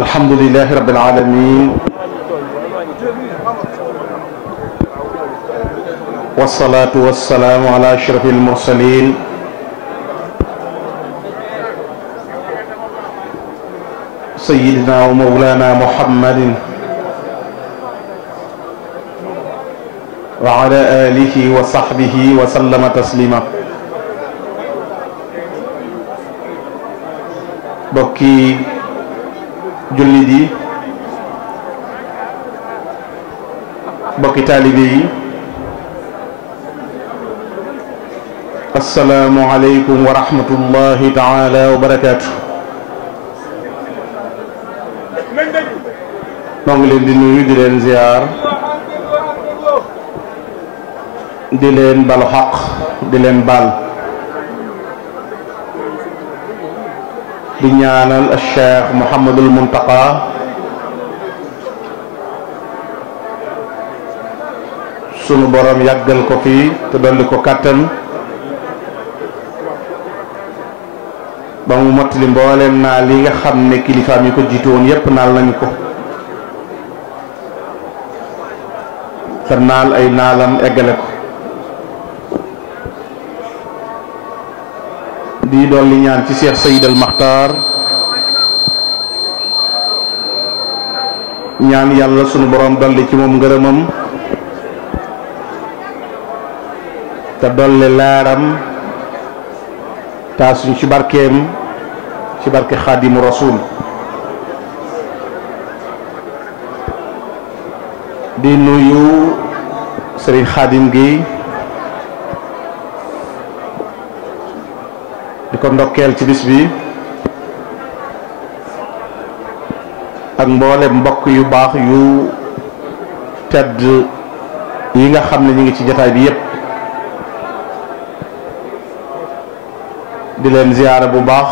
alhamdulillahi rabbil alamin wassalatu wassalamu ala ashrafil mursalin sayyidina wa mawlana muhammadin wa ala alihi wa sahbihi wa sallama taslima. bokki jullit yi, bokki taalibe yi, assalaamu aleykum wa rahmatullahi taala wa barakaatu. noo ngi leen di nuyu, di leen ziyaar, di leen balu xaq, di leen baal, di ñaanal Cheikh Mouhamadul Muntaqa sunu borom yàggal ko fi te dolli ko kàttan ba mu mottali mbooleem naal yi nga xam ne kilifaam yi ko jiitu woon yépp naal nañu ko te naal ay naalam eggale ko. di dolli ñaan ci Cheikh Sayid al Maxtaar ñaan yàlla sunu borom dolli ci moom ngërëmam te dolli laaram taasuñ ci barkeem ci barke Xaadimu Rasuul. di nuyu Sëriñ Xaadim gi di ko ndokkeel ci bis bi ak mboolem mbokk yu baax yu tedd yi nga xam ne ñu ngi ci jataay bi yépp di leen ziyaara bu baax,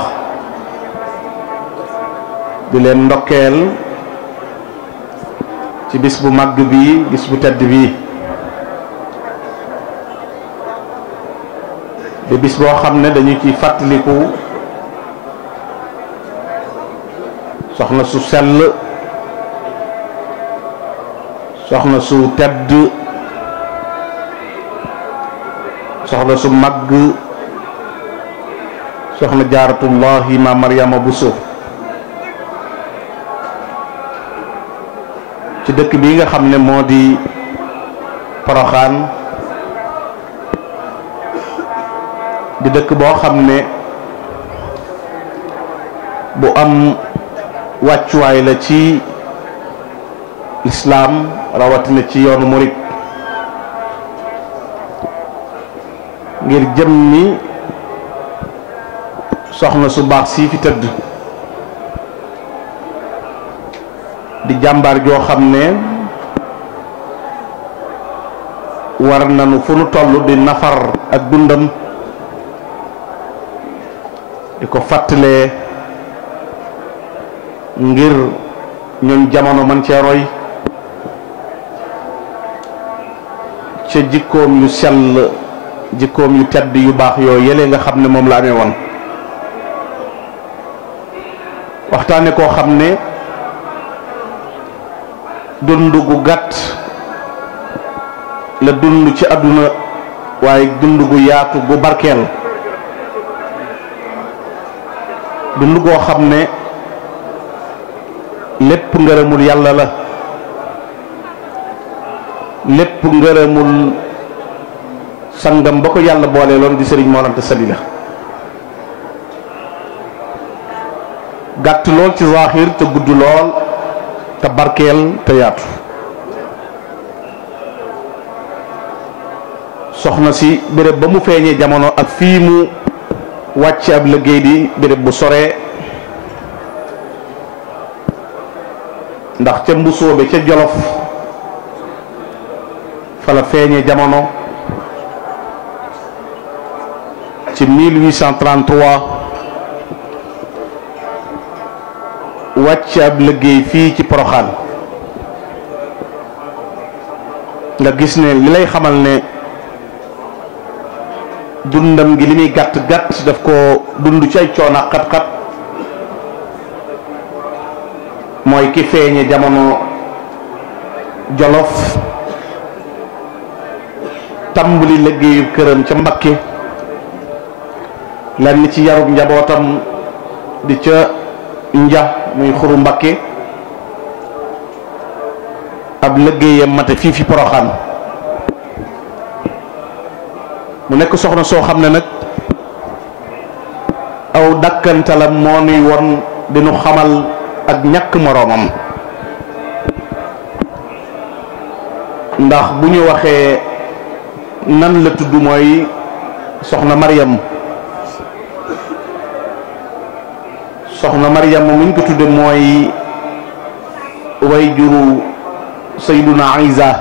di leen ndokkeel ci bis bu màgg bi, bis bu tedd bi di bis boo xam ne dañu ci fàttaliku soxna su sell, soxna su tedd, soxna su màgg, soxna jaaratullahi ma Mariama Bousso ci dëkk bi nga xam ne moo di Poroxaan, di dëkk boo xam ne bu am wàccuwaay la ci lislaam rawatina ci yoonu murit ngir jëmmi soxna su baax sii fi tëdd di jàmbaar joo xam ne war nañu fu nu toll di nafar ak dundam di ko fàttalee ngir ñun jamono man cee roy ca jikkoom yu sell, jikkoom yu tedd yu baax yoo yële nga xam ne moom la amee woon. waxtaane koo xam ne dund gu gàtt la dund ci àdduna waaye dund gu yaatu gu barkeel, dund goo xam ne lépp ngërëmul yàlla la, lépp ngërëmul sangam ba ko yàlla boole loon di Sëriñ Mor Anta Sali la. gàtt lool ci zaaxir te gudd lool te barkeel te yaatu. soxna si béréb ba mu feeñee jamono ak fii mu wàcc ab liggéey di béréb bu soree, ndax ca Mbusoobe ca Jolof fa la feeñee jamono ci 1833 wàcc ab liggéey fii ci Poroxaan. nga gis ne li lay xamal ne dundam gi li muy gàtt gàtt daf ko dund ci ay coono xat-xat mooy ki feeñe jamono Jolof tàmbali liggéeyu këram ca Mbakke lenn ci yarub njabootam di ca nja muy xuru Mbakke ab liggéeyam mate fii fi Poroxaan mu nekk soxna soo xam ne nag aw dakkantalam moo nuy won dinu xamal ak ñàkk moroomam ndax bu ñu waxee nan la tudd mooy soxna Maryam soxna Maryam mu ñu ko tudde mooy way juru Sayyiduna Isa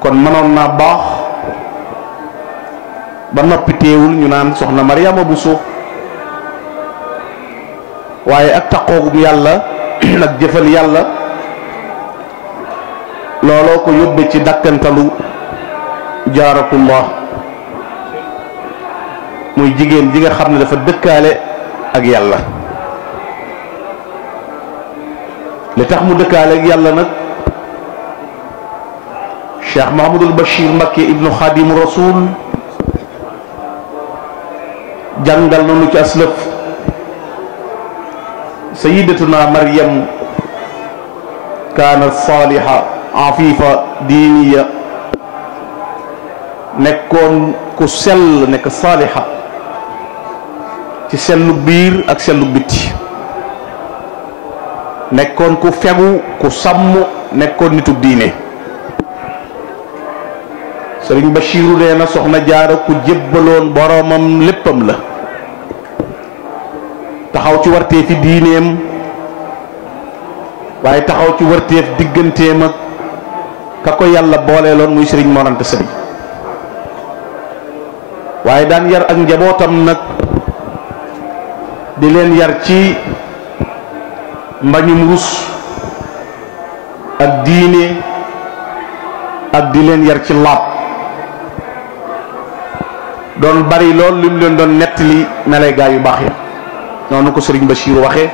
kon mënoon naa baax ba noppi teewul ñu naan soxna Maryama Bousso waaye ak taqoogum yàlla ak jëfal yàlla looloo ko yóbbe ci dakkantalu jaaratullah muy jigéen ji nga xam ne dafa dëkkaale ak yàlla li tax mu dëkkaale ak yàlla nag Cheikh Mahamadul Bachir Mbakke ibnu Xaadimu Rasul jàngal na nu ci aslëf sayidatuna Maryam kaanat saaliha afifa diiniya nekkoon ku sell nekk saaliha ci sellu biir ak sellu bitti nekkoon ku fegu ku sàmm nekkoon nitu diine Sëriñ Bachiru nee na soxna Jaara ku jébbaloon boromam léppam la taxaw ci warteefi diineem waaye taxaw ci warteef digganteem ak ka ko yàlla booleeloon muy Sëriñ Mor Anta Sali waaye daan yar ak njabootam nag di leen yar ci mbañum rus ak diine ak di leen yar ci laab doon bari lool lim leen doon nettali melay gaa yu baax ya noonu ko Sëriñ Bachir waxee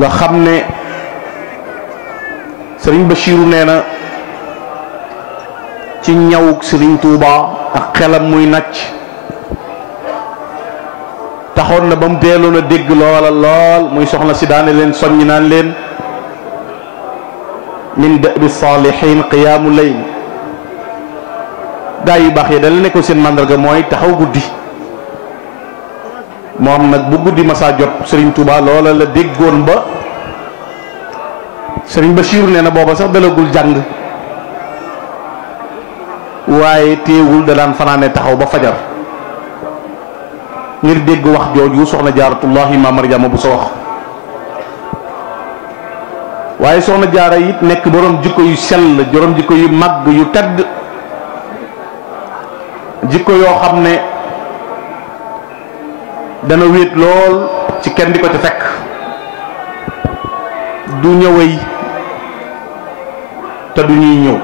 nga xam ne Sëriñ Bachir nee na ci ñawuk Sëriñ Tuuba ak xelam muy nàcc taxoon na ba mu teeloon a dégg loola lool muy soxna si daane leen soññ naan leen min da'bi saalihin qiyaamu layl gaa yu baax yi dala nekkoon seen màndarga mooy taxaw guddi moom nag bu guddi masaa jot Sëriñ Tuuba loola la déggoon ba Sëriñ Bachir nee na booba sax dalagul jàng waaye téewul da daan fanaane taxaw ba fajar ngir dégg wax jooju soxna Jaaratullahi ma Maryama Bousso wax waaye soxna Jaara it nekk borom jikko yu sell borom jikko yu màgg yu tedd jikko yoo xam ne dana wéet lool ci kenn di ko ci fekk du ñëwee te du ñuy ñëw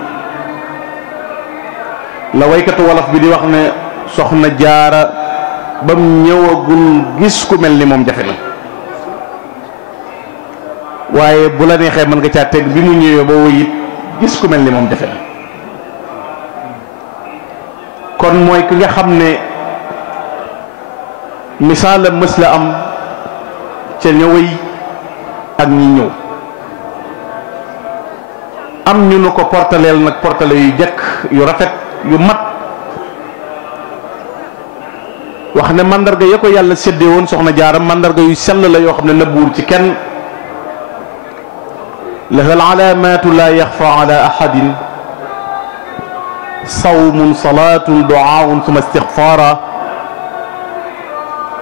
la waykatu wolof bi di wax ne soxna Jaara bam ñëwagul gis ku mel ni moom jafe na waaye bu la neexee mën nga caa teg bi mu ñëwee ba woy it gis ku mel ni moom jafe na kon mooy ki nga xam ne misaala mës la am ca ñëwey ak ñi ñëw am ñu nu ko portaleel nag portale yu jekk yu rafet yu mat wax ne mandarga ya ko yàlla séddee woon soxna Jaara mandarga yu sell la yoo xam ne nëbbuwul ci kenn laha al alaamaatu laa yaxfa ala ahadin sawmun salaatun duaaun suma istixfaara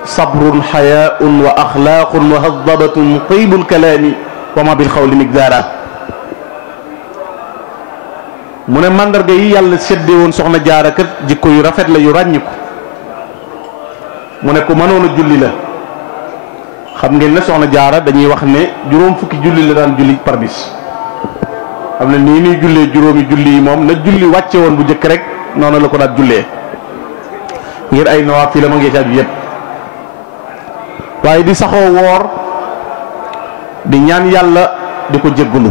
sabrun xayaaun wa axlaaqun muhadabatun taybul kalaami wa ma bil xawli migdaara mu ne mandarga yi yàlla séddee woon soxna Jaara kat jikko yu rafet la yu ràññiku mu ne ko mënoon a julli la xam ngeen ne soxna Jaara dañuy wax ne juróom fukki julli la daan julli par bis xam ne nii nuy jullee juróomi julli yi moom na julli wàcce woon bu njëkk rek noonu la ko daat jullee ngir ay nawaafil ma ngi ci aju yépp waaye di saxoo woor di ñaan yàlla di ko jéggulu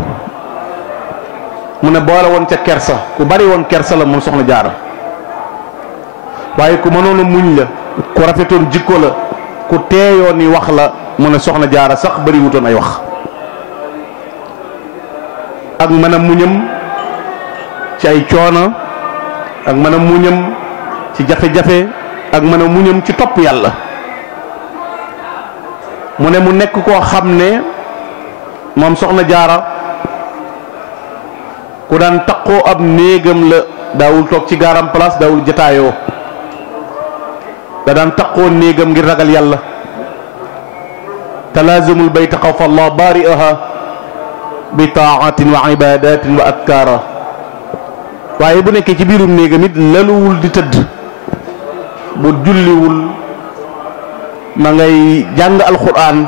mu ne boole woon ca kersa ku bari woon kersa la moom soxna jaara waaye ku mënoon a muñ la ku rafetoon jikko la ku teeyoon ni wax la mu ne soxna jaara sax bari wutoon ay wax ak mën a muñam ci ay coono ak mën a muñam ci jafe-jafe ak mën a muñam ci topp yàlla mu ne mu nekk koo xam ne moom soxna jaara ku daan taqoo ab néegam la daawul toog ci gaaram place daawul jataayoo da daan taqoo néegam ngir ragal yàlla talaazumul bayt xawfa allah baari'aha bi taatin wa ibadatin wa adkaara waaye bu nekkee ci biirum néegam it laluwul di tëdd bu julliwul ma ngay jàng alquran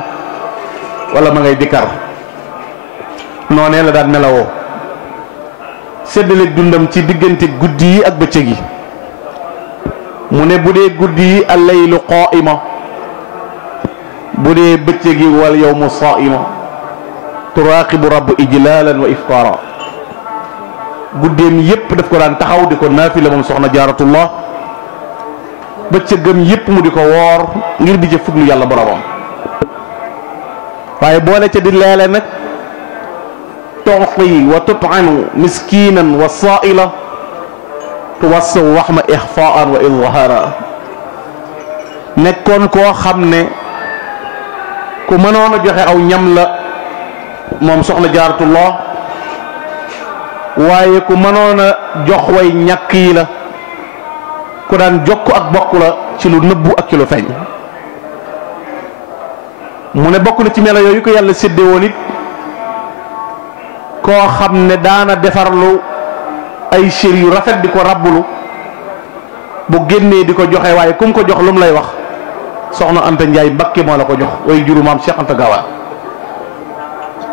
wala ma ngay dikkar noonee la daan melawoo séddale dundam ci diggante guddi yi ak bëccëg yi mu ne bu dee guddi yi allaylu qaa'ima bu dee bëccëg yi wal yawmu saa'ima turaaqibu rabb ijlaalan wa iftaara guddeem yépp daf ko daan taxaw di ko naafila moom soxna jaaratullah bëccëgam yépp mu di ko woor ngir di ca fuglu yàlla boromam waaye boole ca di leele nag tu'ti wa tut'imu miskinan wa saa'ila tuwassaw waxma ixfaan wa izhaara nekkoon koo xam ne ku mënoon a joxe aw ñam la moom soxna jaaratullah waaye ku mënoon a jox way ñàkk yi la ku daan jokk ak bokk la ci lu nëbbu ak ci lu feeñ mu ne bokk na ci melo yooyu ko yàlla sédde woon it koo xam ne daana defarlu ay sér yu rafet di ko rabbulu bu génnee di ko joxe waaye kum ko jox lu mu lay wax soxna Anta Njaay Mbakke moo la ko jox way juru maam Cheikh Anta Gaawaan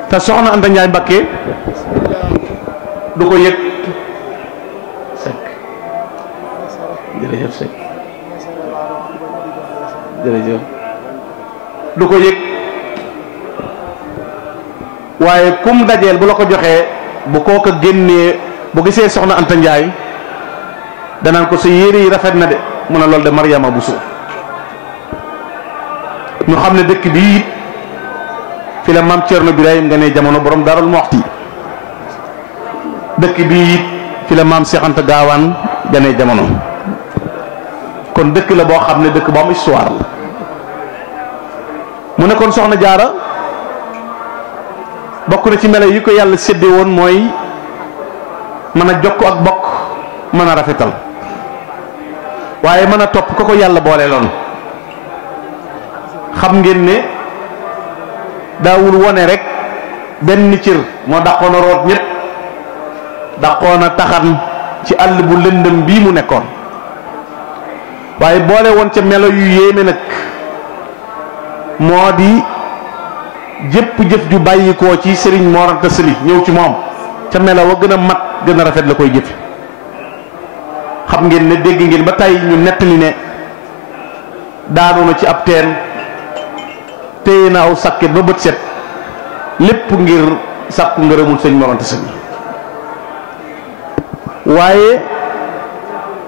te soxna Anta Njaay Mbakke du ko yëg Seck jërëjëf Seck jërëjëf du ko yëg waaye kum dajeel bu la ko joxee bu kooka génnee bu gisee soxna Anta Njaay danaan ko sa yére yi rafet na de mu ne loolu de Mariama Bousso ñu xam ne dëkk bii fi la maam Thierno Birahim nga ne jamono borom Daarul Muxti dëkk bii fi la maam Cheikh Anta Gaawaan gane jamono kon dëkk la boo xam ne dëkk bu am histoire la mu ne kon soxna jaara bokk na ci melo yi ko yàlla sédde woon mooy mën a jokk ak bokk mën a rafetal waaye mën a topp ko ko yàlla boole loon xam ngeen ne daawul wone rek benn cër moo dàqoon a root ñépp dàqoon a taxan ci àll bu lëndëm bii mu nekkoon waaye boole woon ca melo yu yéeme nag moo di jëpp jëf ju bàyyikoo ci Sëriñ Mor Anta Sali ñëw ci moom ca melo wa gën a mat gën a rafet la koy jëfe xam ngeen ne dégg ngeen ba tey ñu nettali ne daanu na ci ab teen téye na aw sàkket ba bët set lépp ngir sàkku ngërëmul Sëriñ Mor Anta Sali waaye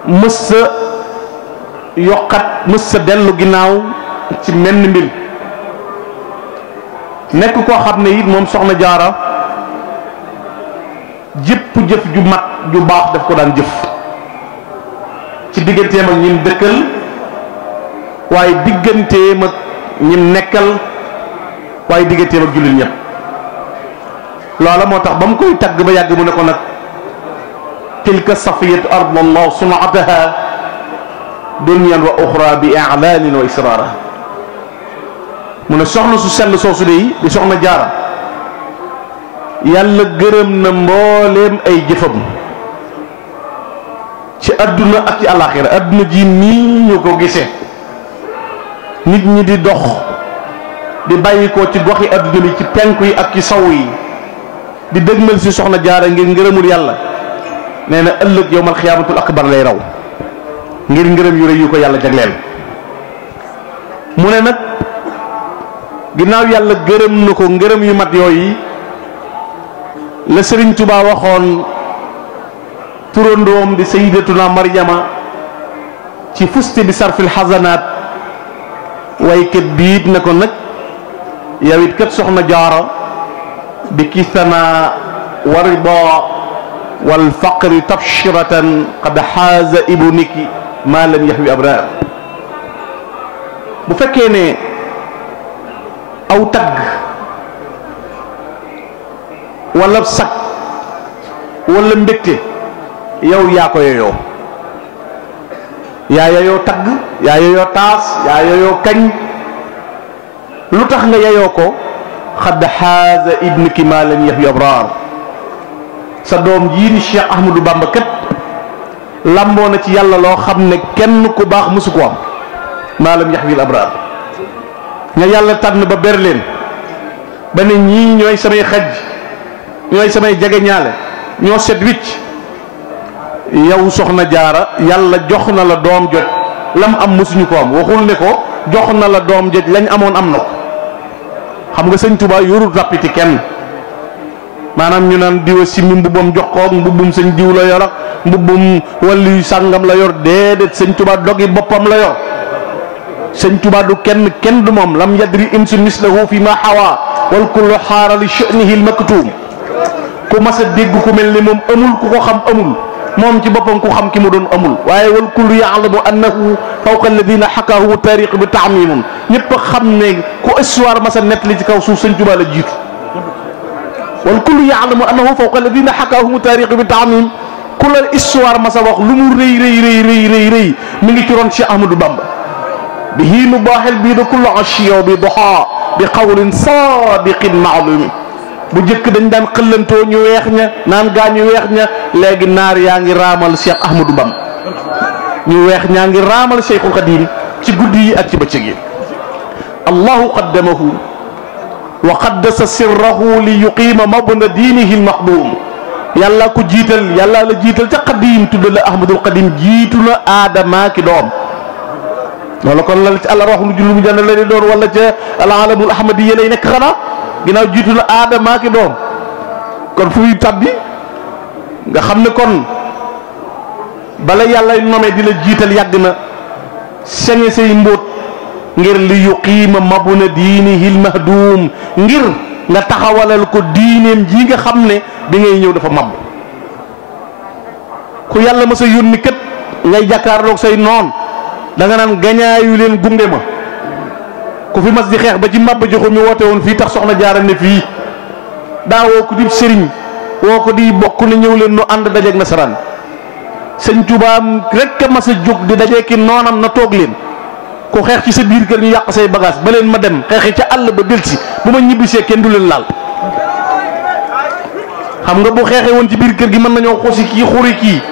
mës sa yokkat mës sa dellu ginnaaw ci menn mbir nekk koo xam ne it moom soxna jaara jëpp jëf ju mat ju baax daf ko daan jëf ci digganteem ak ñim dëkkal waaye digganteem ak ñim nekkal waaye digganteem ak jullit ñëpp loola moo tax ba mu koy tagg ba yàgg mu ne ko nag tilka safiyatu ardallah sunaataha dunyan wa uxra bi i'laanin wa israara mu ne soxna su sell soosu de di soxna jaara yàlla gërëm na mbooleem ay jëfam ci adduna ak ci àllaaxira adduna ji nii ñu ko gisee nit ñi di dox di bàyyi ko ci goxi adduna bi ci penku yi ak ci saw yi di dëgmal si soxna jaara ngir ngërëmul yàlla nee na ëllëg yowmal xiyaamatul akbar lay raw ngir ngërëm yu rëy yu ko yàlla jagleel. mu ne nag ginnaaw yàlla gërëm na ko ngërëm yu mat yooyu la Sëriñ Tuubaa waxoon turandoom di sayyidatuna Maryama ci fusti bi sarfil xasanaat waykat biit na ko nag yow it kat soxna jaara bi kisana wa rida wal faqri tabshiratan qad xaaza ibniki ma lam yaxwi abraar. bu fekkee ne aw tagg wala sag wala mbégte yow yaa ko yeyoo yaa yeyoo tagg yaa yeyoo taas yaa yeyoo kañ lu tax nga yeyoo ko xadd xaaza ibniki ma lam yaxwi abraar. sa doom jii di Cheikh Ahmadou Bamba kat lamboo na ci yàlla loo xam ne kenn ku baax mësu ko am ma lam yaxwi abraar. ña yàlla tànn ba ber leen ba ne ñii ñooy samay xaj ñooy samay jegeñaale ñoo set wicc yow soxna jaara yàlla jox na la doom joj lam am mësuñu ko am waxul ne ko jox na la doom joj lañ amoon am na ko. xam nga sëñ Tuubaa yorul rappiti kenn maanaam ñu naan diwa simmi mbubbam jox ko mbubbum sëñ diw la yor ak mbubbum wàllu sàngam la yor déedéet sëñ Tuubaa dogi boppam la yor. sëñ Tuubaa du kenn du moom lam yadri insun mislahu fi ma xawa wal kullu xaara li sha'nihi al maktum. ku mas a dégg ku mel ni moom amul ku ko xam amul moom ci boppam ku xam ki mu doon amul waaye wal kullu yaalamu annahu fawqa alladina xakaahu taarix bi taamimun ñëpp a xam ne ku histoire mas a nettali ci kaw suuf sëñ Tuubaa la jiitu. wal kullu yaalamu annahu fawqa alladina xakaahu taarix bi taamim ku la histoire mas a wax lu mu rëy rëy mi ngi ci ron Cheikh Ahmadou Bamba. bihi nubaaxil bii da kullu ashiya bi doxaa bi qawlin saadiqin maalumi. bu jëkk dañ daan xëllantoo ñu weex ña naan gaa ñu weex ña léegi naar yaa ngi raamal Cheikh Ahmadou Bamba ñu weex ñaa ngi raamal Cheikhul Xadim ci guddi yi ak ci bëccëg yi. allahu qaddamahu wa qaddasa sirrahu li yuqiima mabna diinihi lmaxduum. yàlla ko jiital yàlla la jiital ca Xadim tudd la Ahmadul Xadim jiitu na aadama ki doom. loolu kon la ci àlla waxu lu mu jënd la di doon wala ca alalamul ahmadiyya lay nekk xanaa ginnaaw jiitu na aadama ki doom kon fu muy tabbi nga xam ne kon bala yàlla nomee di la jiital yàgg na sañe say mbóot ngir li yuqiima mabuna diinihi lmahduum ngir nga taxawalal ko diineem ji nga xam ne bi ngay ñëw dafa mab ku yàlla ma sa yónni kat ngay jàkkaarloog say noon da nga naan gañaayu leen gunge ma ku fi mas di xeex ba ci màbb joxu mi woote woon fii tax soxna jaara ne fii daa woo ko di sëriñ woo ko di bokk ne ñëw leen nu ànd dajeeg nasaraan. sëñ Tuubaa rek a mas a jóg di dajee ki noonam na toog leen ku xeex ci sa biir kër ñu yàq say bagage ba leen ma dem xeexi ca àll ba delsi bu ma ñibbisee kenn du leen laal. xam nga bu xeexee woon ci biir kër gi mën nañoo xosi kii xuri kii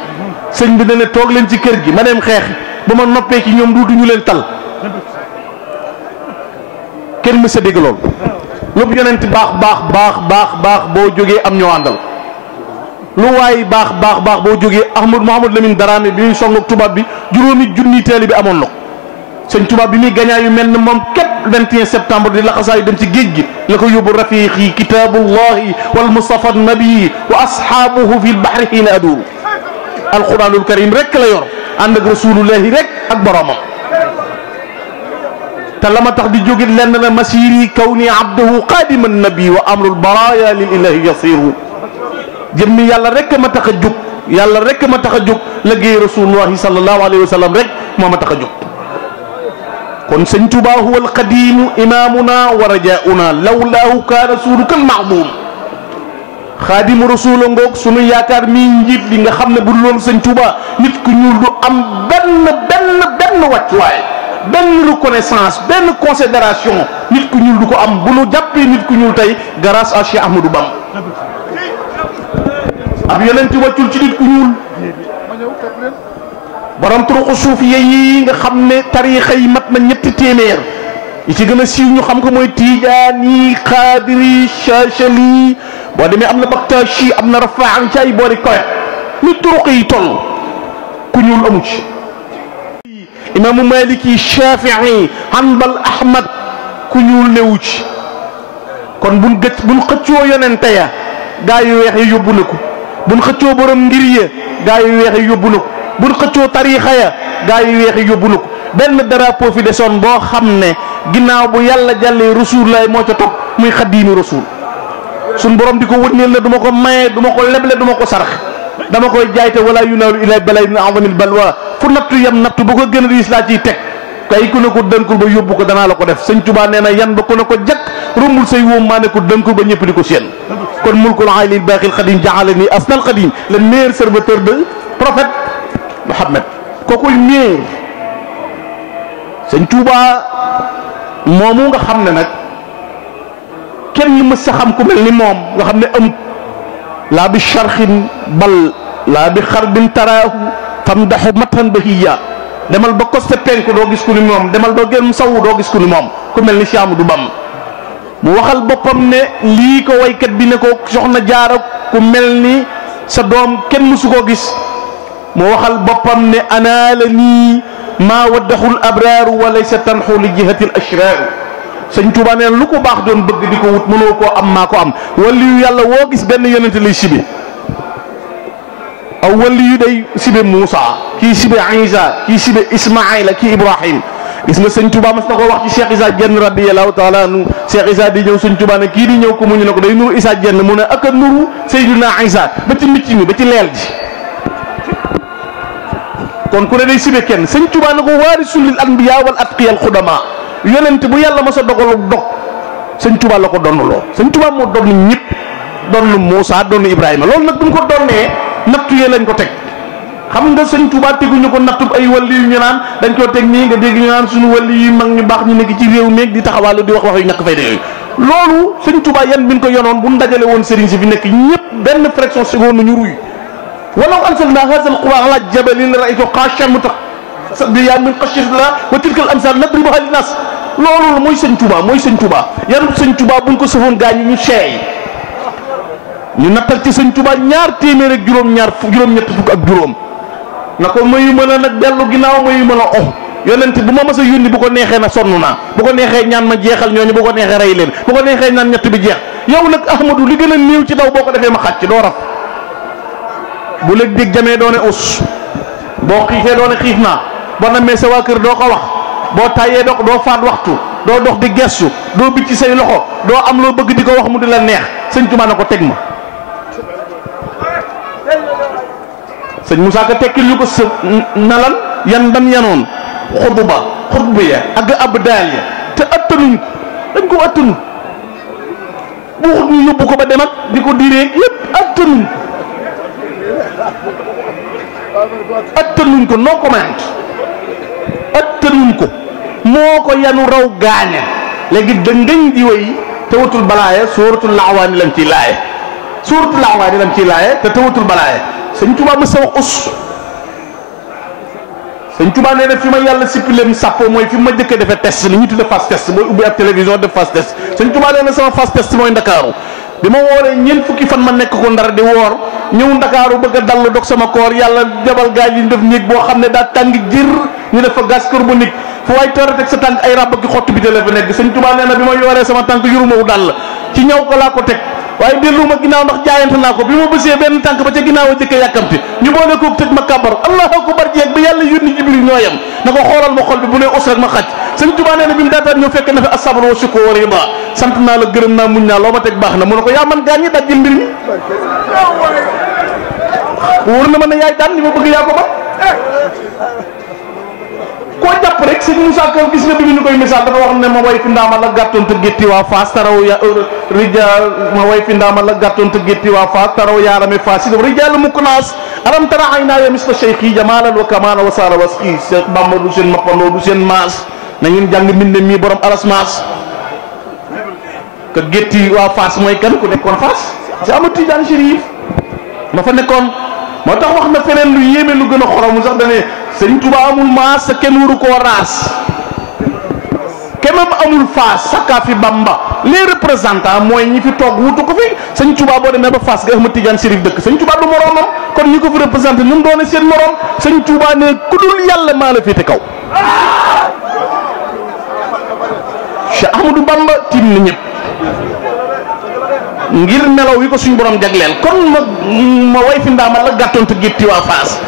sëñ bi dana toog leen ci kër gi ma dem xeex ba ma noppee ci ñoom duutuñu leen tal kenn mës a dégg lool. lu yonent baax boo jógee am ñoo àndal lu waay baax boo jógee Mouhamadou Lamine Daraame bi muy song ak tubaab bi juróomi junni teeli bi amoon na ko sëñ tubaab bi muy gañaa yu mel ne moom képp 21 septembre di laxasaayu dem ci géej gi la ko yóbbu rafiqi kitaabullahi wal mustafa nabii wa ashaabuhu fi lbahri xiina aduuru alquranul karim rek la yor ànd ak rasulullahi rek ak boromam. te la ma tax di jógit lenn la masiri kawni abduhu qaadima nabi wa amrul baraya lil ilahi yasiru jëmmi yàlla rek ma tax a jóg yàlla rek ma tax a jóg liggéey rasulullahi sallallahu alayhi wa sallam rek moo ma tax a jóg. kon sëñ Tuubaa huwa alqadimu imamuna wa rajauna lawlaahu kaana suudu kal mahmum xaadimu rasula ngoog sunu yaakaar mii njiit li nga xam ne bu dul woon sëñ Tuubaa nit ku ñuul du am benn wàccuwaay benn reconnaissance benn considération nit ku ñuul du ko am bu nu jàppee nit ku ñuul tey grâce à Cheikh Ahmadou Bamba. ab yonent wàccul ci nit ku ñuul borom turuqu suufiya yi nga xam ne tariixa yi mat na ñetti téeméer yi ci gën a siiw ñu xam ko mooy tiijaani xaadiri chachali boo demee am na Baktashi am na Rafaan ci ay boori kowe ni turuq yi toll ku ñuul amu ci imaamu Maliki Shafii Hanbal Ahmad ku ñuul newu ci kon buñ xëccoo yonente ya gaa yu weex yi yóbbu na ko buñ xëccoo borom ngir ya gaa yu weex yi yóbbu na ko buñ xëccoo tariixa ya gaa yu weex yi yóbbu na ko benn drapeau fi desoon boo xam ne ginnaaw bu yàlla jàllee rasul lay moo ca topp muy xaddiimi rasul suñ borom di ko wënneel ne du ma ko maye du ma ko leble du ma ko sarax dama koy jaayte wala yunaalu ilay balay min azamil balwa fu nattu yam nattu bu ko gën a diis laa ciy teg kay ku ne ko dënkul ba yóbbu ko danaa la ko def sëñ Tuubaa nee na yan ba ku ne ko jakk rombul say wóom maa ne ko dënkul ba ñëpp di ko seen kon mulkul aylil baaxil xadim jaxalani asnal xadim le meilleur serviteur de prophète Mohammed kookuy meilleur sëñ Tuubaa moomu nga xam ne nag kenn mës sa xam ku mel ni moom nga xam ne amut laa bi charxin bal laa bi xarbin taraahu famdaxu matan bahiya demal ba koste penku doo gis ku ni moom demal ba gën sawu doo gis ku ni moom ku mel ni Cheikh Amadou Bam mu waxal boppam ne lii ko waykat bi ne ko soxna Jaara ku mel ni sa doom kenn mësu koo gis mu waxal boppam ne anaala nii maa waddaxul abraaru wa laysa tanxu li jihati al ashraaru sëñ Tuubaa neen lu ko baax doon bëgg di ko wut mënoo koo am maa ko am waliyu yàlla woo gis benn yonente lay sibe aw waliyu day sibe Muusa kii sibe Isa kii sibe Ismaayla kii Ibrahim gis nga sëñ Tuubaa mas na ko wax ci Cheikh Isa Jenn radiyallahu taala anhu Cheikh Isa di ñëw sëñ Tuubaa ne kii di ñëw ko mu ñu ne ko day nuru Isa Jenn mu ne ak a nuru Seydina Isa ba ci micc mi ba ci leel ji kon ku ne day sibe kenn sëñ Tuubaa ne ko waarisul lil anbiya wal atqiya al xudama yonent bu yàlla ma sa dogalu dog sëñ Tuubaa la ko donnaloo sëñ Tuubaa moo doon ñëpp doon Muusa doon Ibrahima loolu nag bu ñu ko donnee nattu yee lañ ko teg xam nga sëñ Tuubaa teguñu ko nattub ay wàlli yu ñu naan dañ koo teg nii nga dégg ñu naan suñu wàlli yu mag ñu baax ñu nekk ci réew meeg di taxawaalu di wax wax yu ñàkk fay de yooyu loolu sëñ Tuubaa yan bi ñu ko yonoon bu ñu dajale woon sëriñ si fi nekk ñëpp benn fraction seconde ñu ruy walaw anzalna haadha al-qur'aana alaa jabalin la ra'aytahu xaashi'an mutasaddi'an min xashyatillah wa tilka al-amsaal nadribuhaa linnaas loolu mooy sëñ Tuubaa mooy sëñ Tuubaa yarut sëñ Tuubaa buñ ko sëfoon gaañ ñu seey ñu nattal ci sëñ Tuubaa ñaar téeméer ak juróom-ñett fukk ak juróom na ko mayu mën a nag dellu ginnaaw mayu mën a yonent bu ma mas a yónni bu ko neexee na sonn naa bu ko neexee ñaan ma jeexal ñooñu bu ko neexee rey leen bu ko neexee ñaan ñett bi jeex yow nag Ahmadu li gën a néew ci daw boo ko defee ma xàcc doo raf bu léeg dégg jamee doone us boo xiifee doone xiif naa boo namee sa waa kër doo ko wax boo tàyyee doo faat waxtu doo dox di gestu doo bicc ci say loxo doo am loo bëgg di ko wax mu di la neex sëñ Tuubaa na ko teg ma sëñ Moussa Ka tekkil ñu ko sa nalan yan dam yanoon xutba ya ak abdaal ya te attanuñ dañ ko attanu buuxut ñu yóbbu ko ba dem ak di ko direeg yëpp attanuñ ko no comment attanuñ ko moo ko yanu raw gaaña léegi dëngañ di way te watul balaaye suuratul laawaani lam ciy laaye suuratul laawaani lam ciy laaye te watul balaaye sëñ Tuubaa ma sa wax us sëñ Tuubaa nee na fi ma yàlla sippilem sàppo mooy fi ma jëkkee defee test li ñu tudde fast test mooy ubbi ab télévision def fast test sëñ Tuubaa nee na sama fast test mooy Ndakaaru bi ma wooree ñeent fukki fan ma nekk ko Ndar di woor ñëw Ndakaaru bëgg a dallu dog sama koor yàlla jabal gaaj yi ñu def néeg boo xam ne daa tàng jër ñu def fa gaz carbonique fu waay toore teg sa tànk ay ràbb ki xottu bi te la fa nekk sëñ Tuubaa nee na bi ma yooree sama tànk yuruma wu dal ci ñaw ko laa ko teg waaye dellu ma ginnaaw ndax jaayante naa ko bi ma bësee benn tànk ba ca ginnaaw a jëkk yàkkamti ñu boole koog tëj ma kàbbar allahu akbar jeeg ba yàlla yónni Jibril ñooyam na ko xoolal ma xol bi bu ne us rek ma xaj sëñ Tuubaa nee na bi mu daataan ñëw fekk na fi asabr wa shukr wa rida sant naa la gërëm naa muñ naa loo ma teg baax na mu ne ko yaa man gaañ ñi dajjil mbir mi wóor na ma ne yaay daan li ma bëgg yaa ko ba koo jàpp rek sëñ Moussa Ka gis nga bi ñu koy misaal dafa wax ne ma way fi ndaama la gàttoon te gétti waa Faas taraw ya rijaal ma way fi ndaama la gàttoon te gétti waa Faas taraw yaarame Faas yi rijaal mukk naas alam tara ay naa ya misla cheikh yi jamaalan wa kamaala wa saara wasxi Cheikh Bamba du seen mappandoo du seen maas na ngeen jàng mbind mi borom aras maas ka gétti waa Faas mooy kan ku nekkoon Faas si Ahmad Tidiane Chérif ma fa nekkoon moo tax wax na feneen lu yéeme lu gën a xorom sax dane sëñ Tuubaa amul maas sa kenn waru koo raas kemam amul Fass sakkaa fi Bamba les représentants mooy ñi fi toog wutu ko fi sëñ Touba boo demee ba Fass nga Ahmad Tidiane Chérif dëkk sëñ Touba du moroomam kon ñi ko fi représenté ñu mu doone seen moroom sëñ Touba ne ku dul yàlla maa la féete kaw Cheikh Ahmadou Bamba tiim na ñëpp ngir melaw wi ko suñu borom jagleel kon ma way fi ndaamal la gàttonte gétti waa Fass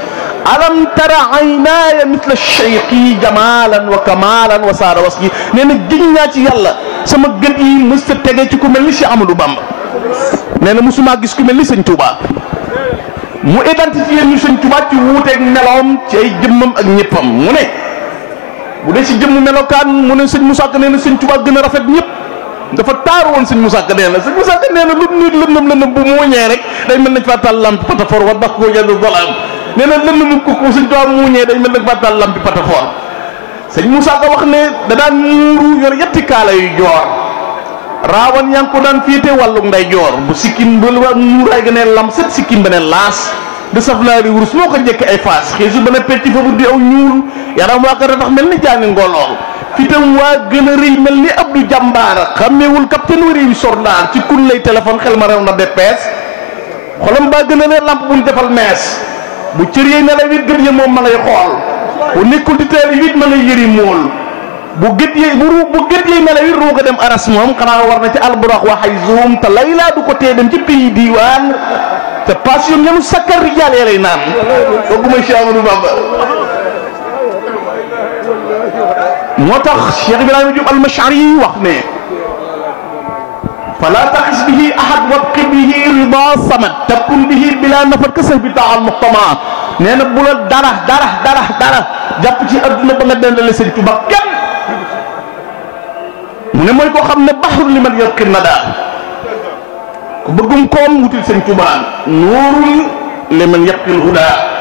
alam tara aynaaya misla cheikhi jamalan wa kamalan wa saara waski nee na giñ naa ci yàlla sama gët yi mës ta tege ci ku mel ni Cheikh Ahmadou Bamba nee na mësumaa gis ku mel ni sëñ Touba mu identifié ñu sëñ Touba ci wuuteeg melawam ci ay jëmmam ak ñëppam mu ne bu dee si jëmm melokaan mu ne sëñ Moussa Ka nee na sëñ Touba gën a rafet ñëpp dafa taaru woon sëñ Moussa Ka nee na sëñ Moussa Ka nee na lu nit lëndëm bu muuñee rek day mel nañ fa taal lampi patafor wa bax koo jël dolaam nee na lëndëm ko sëñ Touba muuñee day mel nañ fa taal lampi patafor sëñ Moussa Ka wax ne da daan muuru yor yetti kaala yu joor raawan yaa ngi ko daan féete wàllug nday joor bu sikkim ba muuraay ga ne lam set sikkim ba ne laas de saflaari wurus moo ko njëkk ay Fass xëy su ba ne pecc fa bu di aw ñuul yaram waa ko tax mel ni jaani ngolool fitam waa gën a rëy mel ni Abdou Jàmbaara xàmmeewul capitaine wari wi sordaar ci kun lay téléphone xel ma rew na DPS xolam baa gën a leer lamp bu ñu defal mees bu cër yey nelaw it gët ya moom ma ngay xool bu nekkul di teel it ma ngay yëri mool bu gët yey nelaw it ruuga dem aras moom xanaa war na ci alburax waxay zoom te lay laa du ko tee dem ci pays diiwaan te passion ñenu sakkar rijaal yee lay naan kooku mooy Cheikh Ahmadou Bamba moo tax Cheikh Ibrahima Diop al-Mash'ari yi wax ne fala taxis bihi ahad wabqi bihi rida samad takun bihi bila nafat kasal bi taal muxtama nee na bu la dara jàpp ci adduna ba nga dendale sëñ Tuba kenn mu ne mooy koo xam ne baxru li man yabqi nada ku bëggum koom wutil sëñ Tuba nuurul li man yabqi huda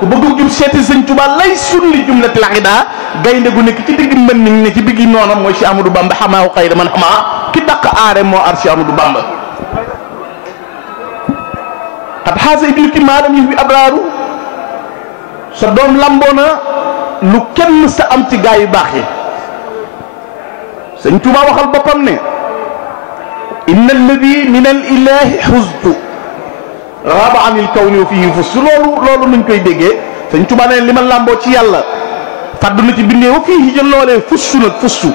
ku bëgg jub seeti sëñ Tuba lay sulli jumlatil ida gaynde gu nekk ci digg mën niñ ne ci biggi noonam mooy Cheikh Ahmadou Bamba xamaahu xayra man xamaa ki daq aare moo ar Cheikh Ahmadou Bamba xat xaasa idil ki maalam yi fi abraaru sa doom lamboona lu kenn sa am ci gaa yu baax yi sëñ Tuba waxal boppam ne inna alladi min al ilahi xuztu raaba anil kawni wa fihi fustu loolu nuñ koy déggee sëñ Tuba ne li ma lamboo ci yàlla fàddu na ci bindee wa fii jël loolee fustu nag fustu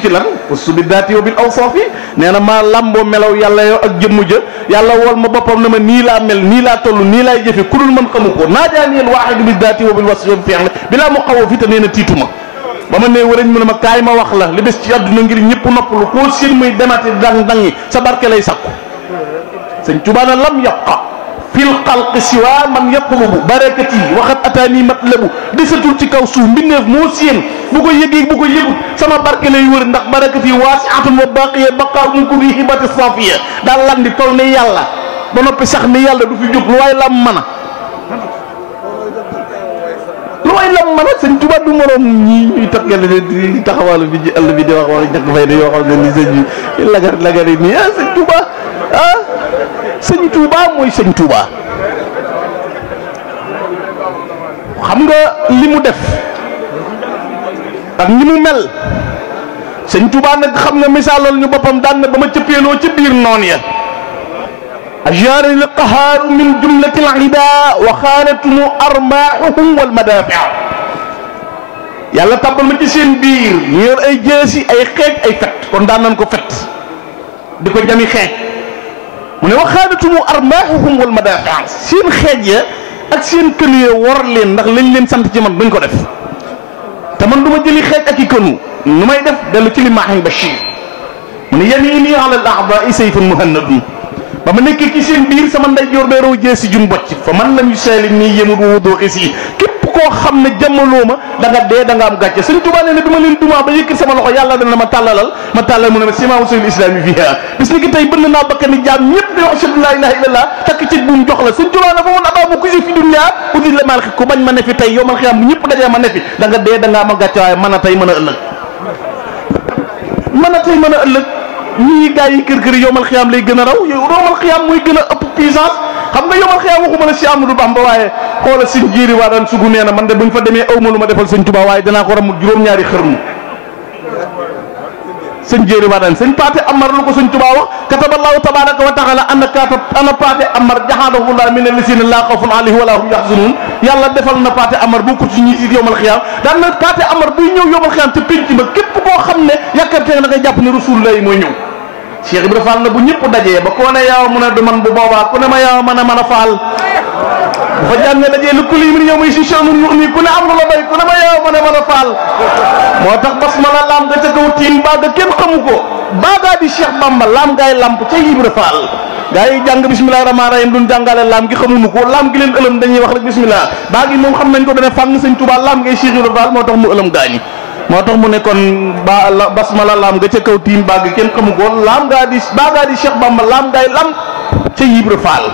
ci lan fustu bi daati wa bil awsaafi nee na maa lamboo melaw yàlla yow ak jëmm ja yàlla wol ma boppam na ma nii laa mel nii laa toll nii laay jëfe ku dul man xamu ko naajaaniyel waaxidu bi daati wa bil wasfi fi'l bilaa mu xaw a fi te nee na tiitu ma ba ma nee warañ mu ne ma kaay ma wax la li des ci àdduna ngir ñëpp noppalu koo seen muy demati dang-dangi sa barke lay sakku sëñ Tuubaa na lam yabqa fil xalqi siwa man yatlubu barakati waxat ataani matlabu desatul ci kaw suuf mbindeef moo seen bu ko yëgee bu ko yëgut sama barke lay wër ndax barakati waasi'atun wa baqiya baqa mun ko ri hibati safiya daal lan di toll ni yàlla ba noppi sax ni yàlla du fi jóg lu waay lam mën a lu waay lam mën a sëñ Tuubaa du moroom ñi ñuy takkale di taxawaalu bi ji àll bi di wax ñàkk fay da yoo xam ne ni sëñ bi lagar yi nii sëñ Tuubaa sëñ Touba mooy sëñ Touba xam nga li mu def ak ni mu mel sëñ Touba nag xam nga misaaloon ñu boppam daan na ba ma cëppeeloo ci biir noon ya ajaari l qahaaru min jumlati l ida wa xaanatumu armaahuhum wal madaafi yàlla tàbbal ma ci seen biir ñu yor ay jeesi ay xeej ay fet kon daan nañ ko fet di ko jami xeej mu ne waxaanatumu armaahuhum wal madaafi seen xeej ya ak seen kënu ya war leen ndax lañ leen sant ci man duñ ko def te man du ma jëli xeej ak i kënu nu may def dellu ci li maaxin bashir mu ne yamini ala al a'daa'i sayfun muhannadun ba ma nekkee ci seen biir sama ndeyjoor day raw jeesi jun bocc fa man lam yusalim nii yemut wudu xisi képp koo xam ne jàmmaloo ma da nga dee da nga am gàcce sëñ Tuubaa nee na bi ma leen dumaa ba yëkkati sama loxo yàlla dana ma tàllal mu ne ma sima usul islami fiha bis ni ki tey bënn naa bakkani jaam ñëpp di wax ashhadu laa ilaha illallah takk ci buum jox la sëñ Tuubaa na fa woon abaa bu ku si fi dunya udil la mal ku bañ ma ne fi tey yow mal xiyam bu ñëpp dajee ma ne fi da nga dee da nga am gàcce waaye mën a tey mën a ëllëg mën a tey mën a ëllëg ñii gaa yi kër yomal xiyaam lay gën a raw yomal xiyaam mooy gën a ëpp puissance xam nga yomal xiyaam waxuma la si Amadou Bamba waaye xoola sin jiiri waa daan sugu nee na man de buñ fa demee awma lu ma defal sëñ Tuubaa waaye danaa ko ramul juróom-ñaari xërnu sëñ jéeri wadan sëñ Paate Amar lu ko sëñ Tuubaa wax kataballahu tabaraka wa taala ana Paate Amar jaxaadahullah min allasina laa xawfun alayhim wala hum yaxzanun yàlla defal na Paate Amar bu ko ci ñi ci yowmal xiyaam daan na Paate Amar buy ñëw yowmal xiyaam te pénc ma képp koo xam ne yàkkamte na ngay jàpp ne rasulullah mooy ñëw Cheikh Ibra Fall na bu ñëpp dajee ba koo ne yaaw mu ne du man bu boobaa ku ne ma yaaw mën a faal bu fa jàngee dajee lu kulli min yow may si chanun wax nii ku ne am na la bay ku ne ma yaaw mën a faal moo tax basmala laam nga ca kaw tiim baaga kenn xamu ko baagaa di Cheikh Bamba laam ngaay lamp ca Ibra Fall gaa yi jàng bismillahi rahmaani rahim duñ jàngale laam gi xamuñu ko laam gi leen ëlëm dañuy wax rek bismillah baa gi moom xam nañ ko dane fàng sëñ Tuubaa laam ngay Cheikh Ibra Fall moo tax mu ëlëm gaañi moo tax mu ne kon basmala laam nga ca kaw tiim baag kenn xamu ko laam ngaa di baagaa di Cheikh Bamba laam ngaay lamp ca Ibra Fall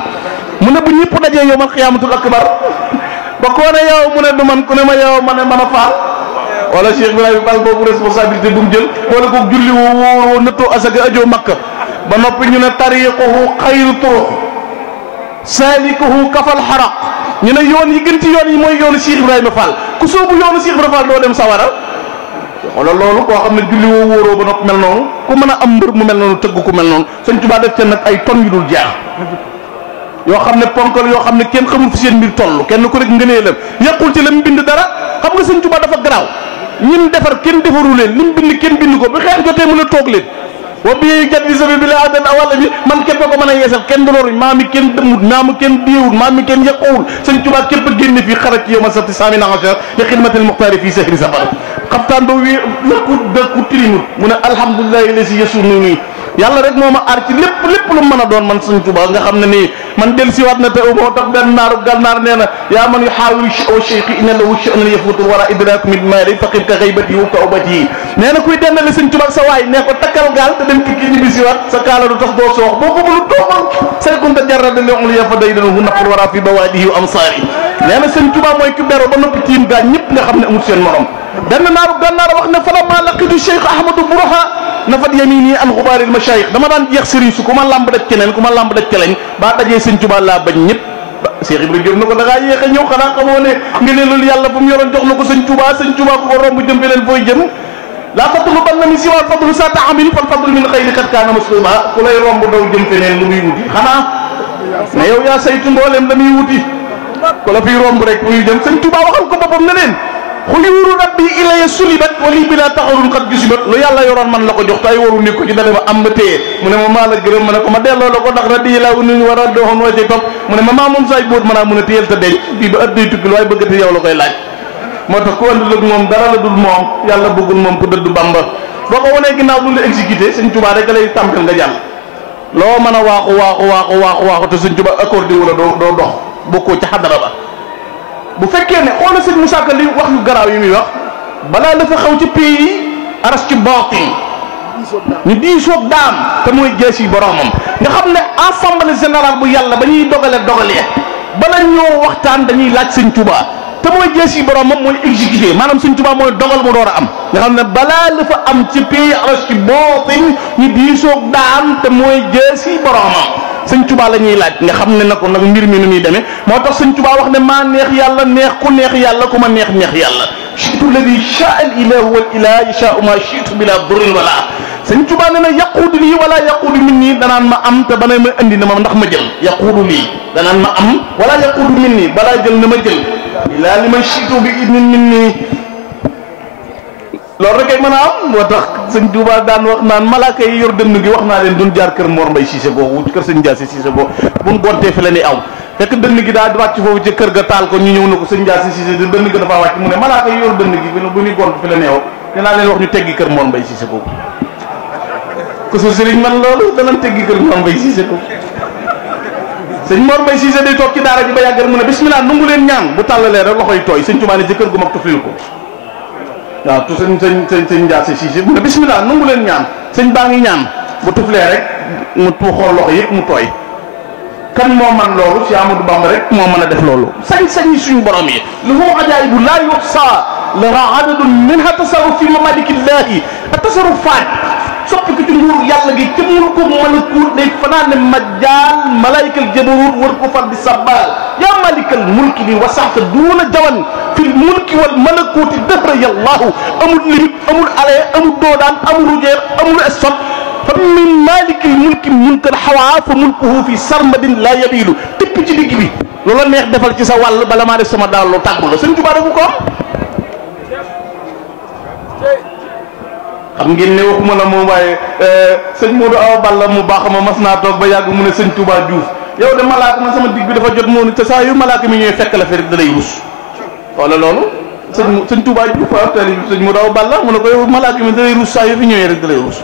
mu ne bu ñëpp dajee yow man xiyaamatul akbar ba koo ne yow mu ne du man ku ne ma yow ma ne mën a faal wala Cheikh Ibrahima Fall boobu responsabilité bu mu jël wala ko julli woo nëttoo asaka ajoo makka ba noppi ñu ne tariquhu xayru turuq salikuhu kafal xaraq ñu ne yoon yi gën ci yoon yi mooy yoonu Cheikh Ibrahima Fall ku soobu yoonu Cheikh Ibrahima Fall doo dem sawara wala loolu koo xam ne julli woo wóoroo ba noppi mel noonu ku mën a am mbër mu mel noonu tëgg ku mel noonu Sëñ Tuubaa def ca nag ay ton yu dul jeex yoo xam ne ponkal yoo xam ne kenn xamul fi seen mbir toll kenn ku rek ngënee la yàqul ci la mu bind dara xam nga Sëñ Tuubaa dafa garaaw ñim defar kenn defaru leen li mu bind kenn bind ko bi xeex jotee mën a toog leen wa bi jat bi sabi bi la adan awalla bi man képp ko mën a yeesal kenn doloruñ maa mi kenn dëmmut maa mi kenn déewul maa mi kenn yàqowul Sëñ Tuubaa képp a génne fii xarat ci yow ma sabti saamina achar li xidmatil muxtaari fii sahri safar xaftaan ba wi dëkku tilimut mu ne alhamdulilahi la si yesunu nii yàlla rek moo ma aar ci lépp lu mën a doon man Sëñ Tuubaa nga xam ne nii man del si waat na te moo tax benn naaru gànnaar nee na yaa man yu xaawil o cheikhi ina lahu sha'nan yafutul wala idraku min mali faqib ka xaybati wu kawbati yi nee na kuy dendale Sëñ Tuubaa sa waay nee ko takkal gaal te dem tukki ñibbi si waat sa kaala du tax doo soox boo ko mënu toogal saykunta jarrada lionglu yafa day dana hu naqul wara fi bawaadihi wa amsaari nee na Sëñ Tuubaa mooy ku bero ba noppi tiim gaa ñëpp nga xam ne amul seen morom benn naaru gànnaar wax ne falamma laqitu Cheikh Ahmadou Bourha nafat yamini an xubaaril mashayikh dama daan jeex sëriñ su ku ma lamb daj keneen ku ma lamb daj keleñ baa dajee Sëñ Tuubaa laa bañ ñëpp Cheikh Ibrahima Diop na ko da ngaa yéex a ñëw xanaa xamoo ne nga ne loolu yàlla bu mu yoroon jox na ko Sëñ Tuubaa Sëñ Tuubaa ku ko romb jëm feneen fooy jëm laa fadlu ban na mi siwal fadlu sa taamin fal fadlu min xayri kat kaana masluma ku lay romb daw jëm feneen lu muy wuti xanaa ne yow yaa saytu mboolem la muy wuti ku la fiy romb rek muy jëm Sëñ Tuubaa waxal ko boppam ne leen xuyuuru rabbi ilaya sulibat wali bi laa taxarun xat gisubat lu yàlla yoroon man la ko jox te ay waru ni ko ci dane ma am ma téye mu ne ma maa la gërëm ma ne ko ma delloo la ko ndax radi laa nuñu war a doxoon wa ci topp mu ne ma maa moom saay bóot mën a mun a téyel te denc fii ba at day tukkil waaye bëggati yow la koy laaj moo tax ku andul ak moom dara la dul moom yàlla bëggul moom ku dëddu Bamba boo ko wanee ginnaaw du la exécuté Sëñ Tuubaa rek lay tàmpel nga jàll loo mën a waaxu te Sëñ Tuubaa accordé wala doo dox bokkoo ca xadara ba bu fekkee ne xoola Sëñ Musaa Ka li wax yu garaaw yi muy wax balaa dafa xaw ci pays yi aras ci baatin ñu diisoog daam te mooy jees yi boromam nga xam ne assemblée générale bu yàlla ba ñuy dogalee bala ñoo waxtaan dañuy laaj Sëñ Tuubaa te mooy jees yi boromam mooy exécuté maanaam Sëñ Tuubaa mooy dogal mu door a am nga xam ne balaa dafa am ci pays aras ci baatin ñu diisoog daam te mooy jees yi boromam Sëñ Tuubaa la ñuy laaj nga xam ne na ko nag mbir mi nu muy demee moo tax Sëñ Tuubaa wax ne maa neex yàlla neex ku neex yàlla ku ma neex yàlla chitu ladi shaa al ilahu wal ilah yashaau ma chitu bila durin wala Sëñ Tuubaa ne na yaquudu lii wala yaquudu min nii danaan ma am te bana ma indi na ma ndax ma jël yaquudu lii danaan ma am wala yaquudu min nii balaa jël na ma jël ilaa li ma chitu bi idnin min nii loolu rek ay mën a am moo tax Sëñ Tuubaa daan wax naan malaaka yi yor dënn gi wax naa leen duñ jaar kër Mor Mbay Cissé googu kër Sëñ Jaase Cissé googu buñ gontee fi la ni aw fekk dënn gi daa wàcc foofu ci kër ga taal ko ñu ñëw na ko Sëñ Jaase Cissé di dënn gi dafa wàcc mu ne malaaka yi yor dënn gi bu ñuy gont fi la ni aw dinaa leen wax ñu teggi kër Mor Mbay Cissé googu ko sa sëriñ man loolu danañ teggi kër Mor Mbay Cissé googu Sëñ Mor Mbay Cissé day toog ci daara ji ba yàggal mu ne bismillah nungu leen ñaan bu tàllalee rek loxoy tooy Sëñ Tuubaa ne ci kër gu mag tuflil ko waaw tu sëñ Jaase Cissé mu ne bismillah nangu leen ñaan sëñ baa ngi ñaan bu tuflee rek mu xool loxo yëpp mu tooy kan moo man loolu si Amadou Bamba rek moo mën a def loolu sañ-sañ yi suñu borom yi lahu ajaa'ibu laa yuhsaa lahaa adadun minhaa tasarruf fi mamaalikillahi ak tasarrufaat soppi ko ci nguur yàlla gi ca mun ko malakut day fanaan ne majjaal malaykal jabarut war ko far di sabbaal yaa malikal mulki bi wasaxta duuna jawan fil mulki wal malakuti dahra yallahu amul limite amul ale amul doodaan amul rujeer amul stop fa min malikil mulki mulkan xawaa fa mulkuhu fi sarmadin la yabilu tipp ci digg bi loola neex defal ci sa wàll bala maa def sama daal loo tàggu la sëñ Tuubaa dafa ko am. xam ngeen ne waxuma la moom waaye sëñ Modou Awa Balla mu baax ma mas naa toog ba yàgg mu ne sëñ Touba Diouf yow de malaaka man sama digg bi dafa jot moo ni te saa yu malaaka mi ñëwee fekk la fi rek da lay rus wala loolu sëñ Touba Diouf waaw tali sëñ Modou Awa Balla mu ne ko yow malaaka mi da lay rus saa yu fi ñëwee rek da lay rus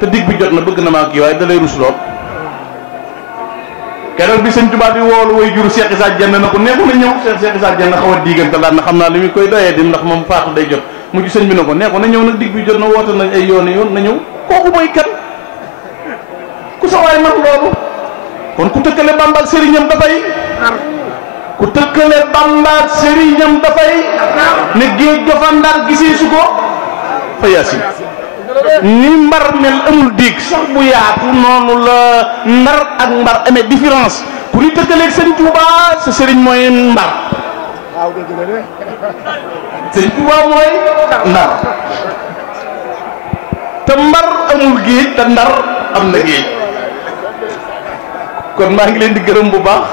te digg bi jot na bëgg na maa kii waaye da lay rus lool. keroog bi sëñ Touba di woolu way juru Cheikh Issa Dieng na ko neexu na ñëw Cheikh Issa Dieng xaw a diigante daal na xam naa li muy koy doyee di ndax moom faatu day jot mujj sëñ bi ne ko nee ko na ñëw nag digg bi jot na woote nañ ay yoon na ñëw kooku mooy kan ku sa waay man loolu kon ku tëkkale Bamba ak sëriñam dafay ku tëkkale Bamba ak sëriñam dafay ne géej dafa Ndar gisee su ko fa yaasin ni Mbar mel amul diig sax bu yaatu noonu la Ndar ak Mbar amee différence ku ni tëkkaleeg sëñ Touba sa sëriñ mooy Mbar sëñ Touba mooy Ndar te Mbar amul géej te Ndar am na géej kon maa ngi leen di gërëm bu baax